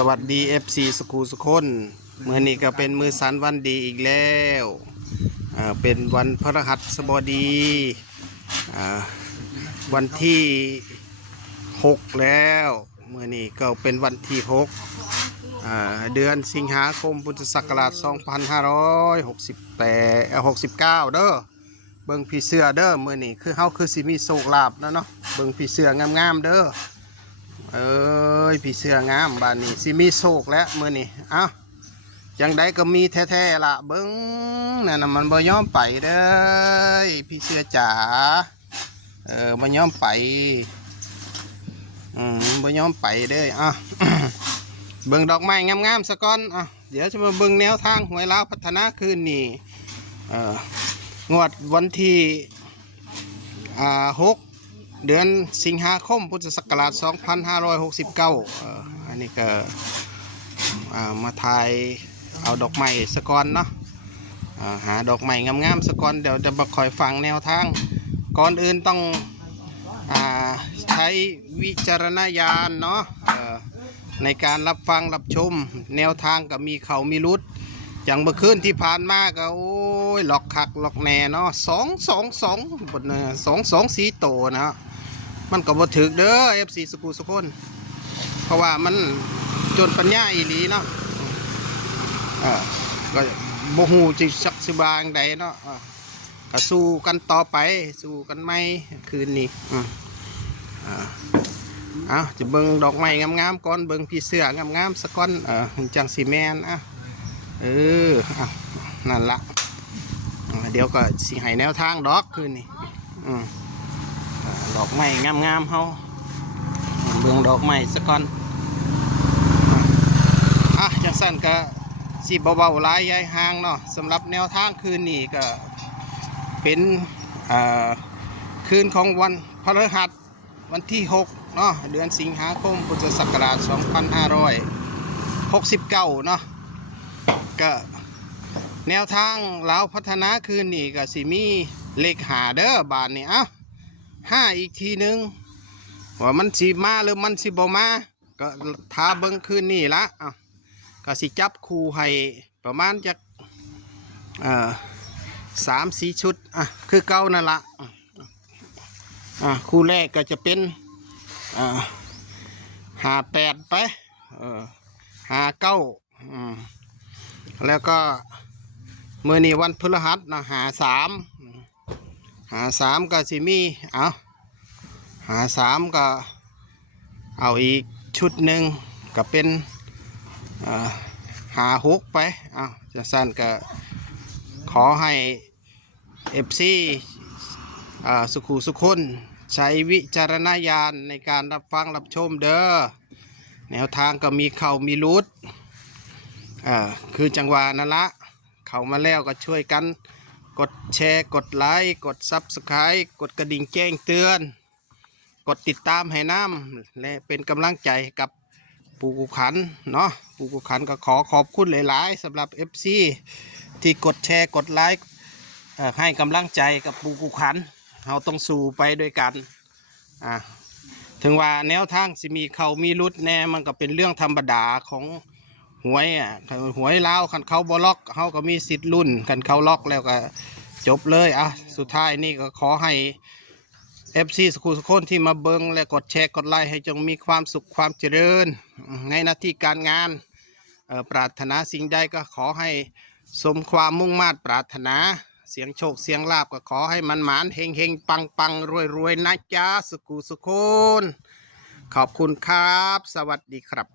สวัสดี FC สกูสุคนเมื่อนี้ก็เป็นมือสันวันดีอีกแล้วเป็นวันพฤหัสบดีวันที่6แล้วเมื่อนี้ก็เป็นวันที่6เดือนสิงหาคมพุทธศักราช2569เด้อเบิ่งพี่เสือเด้อเมื่อนี้คือเฮาคือสิมีโชคลาภนะเนาะเบิ่งพี่เสืองามๆเด้อพี่เสืองามบ้านนี้สิมีโชคแล้วมื้อนี้จังใดก็มีแท้ๆละเบิ้งนั่นน่ะมันบ่ยอมไปเด้อพี่เสือจ๋าบ่ยอมไปบ่ยอมไปเด้อเบิ่งดอกไม้งามๆซะก่อนเดี๋ยวจะมาเบิ่งแนวทางหวยลาวพัฒนาคืนนี้งวดวันที่6เดือนสิงหาคมพุทธศักราช2569อันนี้ก็มาถ่ายเอาดอกไม้สะก่อนเนาะหาดอกไม้งามๆสะก่อนเดี๋ยวจะมาคอยฟังแนวทางก่อนอื่นต้องใช้วิจารณญาณเนาะในการรับฟังรับชมแนวทางก็มีเขามีรุดอย่างเมื่อคืนที่ผ่านมาก็โอ้ยหลอกคักหลอกแน่เนาะ222บน224โตนะมันก็บ่ถึกเด้อ FC สกูสุคนเพราะว่ามันจนปัญญาอีหลีเนาะก็บ่ฮู้จิสักสิบางใดเนาะก็สู้กันต่อไปสู้กันไหมคืนนี้จะเบิ่งดอกไม้งามๆก่อนเบิ่งพี่เสื้องามๆสักก่อนจังสิแม่นนั่นละเดี๋ยวก็สิให้แนวทางดอกคืนนี้ดอกไม้งามๆเฮาเบิ่งดอกไม้สักก่อนจังสั้นก็สิเบาๆหลายยายห่างเนาะสำหรับแนวทางคืนนี้ก็เป็นคืนของวันพฤหัสวันที่6เนาะเดือนสิงหาคมพุทธศักราช2569เนาะก็แนวทางลาวพัฒนาคืนนี้ก็สิมีเลข5เด้อบาทนี่5อีกทีนึงว่ามันสิมาหรือมันสิบ่มาก็ท้าเบิ่งคืนนี้ละก็สิจับคู่ให้ประมาณจาก3-4 ชุดคือเก่านั่นละคู่แรกก็จะเป็น58ไป59แล้วก็เมื่อนี้วันพฤหัสนะ53ก็สิมี53ก็เอาอีกชุดหนึ่งก็เป็น56ไปจะสั้นก็ขอให้FCสุขุสุคนใช้วิจารณญาณในการรับฟังรับชมเด้อแนวทางก็มีเข่ามีรุดคือจังหวะนั่นละเข้ามาแล้วก็ช่วยกันกดแชร์กดไลค์กดซับสไครต์กดกระดิ่งแจ้งเตือนกดติดตามให้น้ำและเป็นกำลังใจกับปูกุขันเนาะปูกุขันก็ขอบคุณหลายๆสำหรับ FC ที่กดแชร์กดไลค์ให้กำลังใจกับปูกุขันเราต้องสู้ไปด้วยกันถึงว่าแนวทางสิมีเขามีรุดแน่มันก็เป็นเรื่องธรรมดาของหวยหวยลาวคันเขาบล็อกเขาก็มีสิทธิ์รุ่นคันเขาล็อกแล้วก็จบเลยสุดท้ายนี่ก็ขอให้ FC สกูสคนที่มาเบิ้งและกดแชร์กดไลค์ให้จงมีความสุขความเจริญในหน้าที่การงานปรารถนาสิ่งใดก็ขอให้สมความมุ่งมา่ปรารถนาเสียงโชคเสียงลาบก็ขอให้มันหมานเฮงเฮงปังปังรวยรวยนะจ๊ะสกูสคนขอบคุณครับสวัสดีครับ